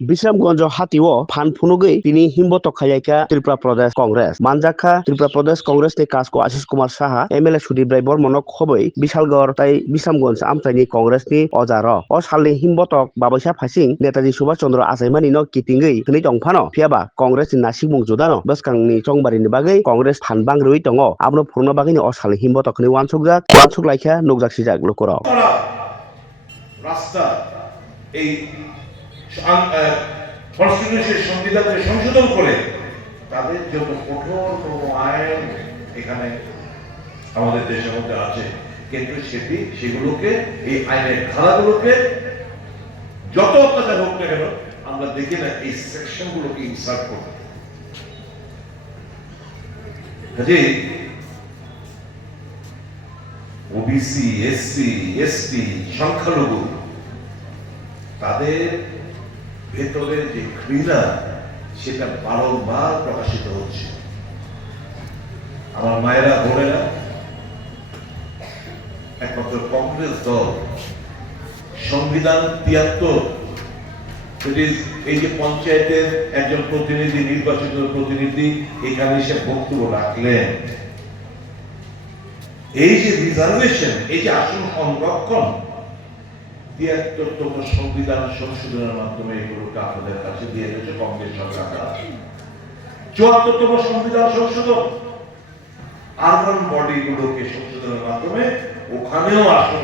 বিশ্রামগঞ্জ हातिओ फानफुनुगै তিনি हिम्बत खायाइका त्रिपुरा प्रदेश कांग्रेस मानजाखा त्रिपुरा प्रदेश कांग्रेस नि कासको आशिष कुमार साहा एमएलए सुदीप राय बर्मन खबै बिशालगड़ तै বিশ্রামগঞ্জ आमथाइनि कांग्रेस नि अजार अ सालनि हिम्बतक बाबैसा फासिं नेताजी सुभाष चंद्र आजायमानि न किटिंगै थनै दंफानो फियाबा कांग्रेस नि नासिक मुंजुदानो बसकांनि चंबारिनि बागै कांग्रेस फानबां रुइ दङ आबनो फुरनो बागैनि अ सालनि हिम्बतकनि वानसुक लाइखा नुकजाकसिजाक लुकराव রাস্তা এই কনস্টিটিউশন সংবিধানকে সংশোধন করে তাদের যত কঠোর আইন এখানে আমাদের দেশের মধ্যে আছে কিন্তু সেগুলোকে এই আইনের ধারাগুলোকে যত অত্যাচার হোক না কেন আমরা দেখি না এই সেকশন গুলোকে ইনসার্ট করতে কাজে ওবিসি এসসি এসটি সংখ্যালঘু তাদের ভেতরে যে ঘৃণা সেটা বারংবার প্রকাশিত হচ্ছে আমার মায়েরা বোনেরা একমাত্র কংগ্রেস দল সংবিধান ৭৩ এই যে পঞ্চায়েতের একজন প্রতিনিধি নির্বাচিত প্রতিনিধি এখানে এসে বক্তব্য রাখলেন এই যে রিজার্ভেশন এই যে আসন সংরক্ষণ ৭৩তম সংবিধান সংশোধনের মাধ্যমে এগুলোকে আপনাদের কাছে দিয়ে দিয়েছে কংগ্রেস সরকার ৭৪তম সংবিধান সংশোধন আরবান বডি গুলোকে সংশোধনের মাধ্যমে ওখানেও আসন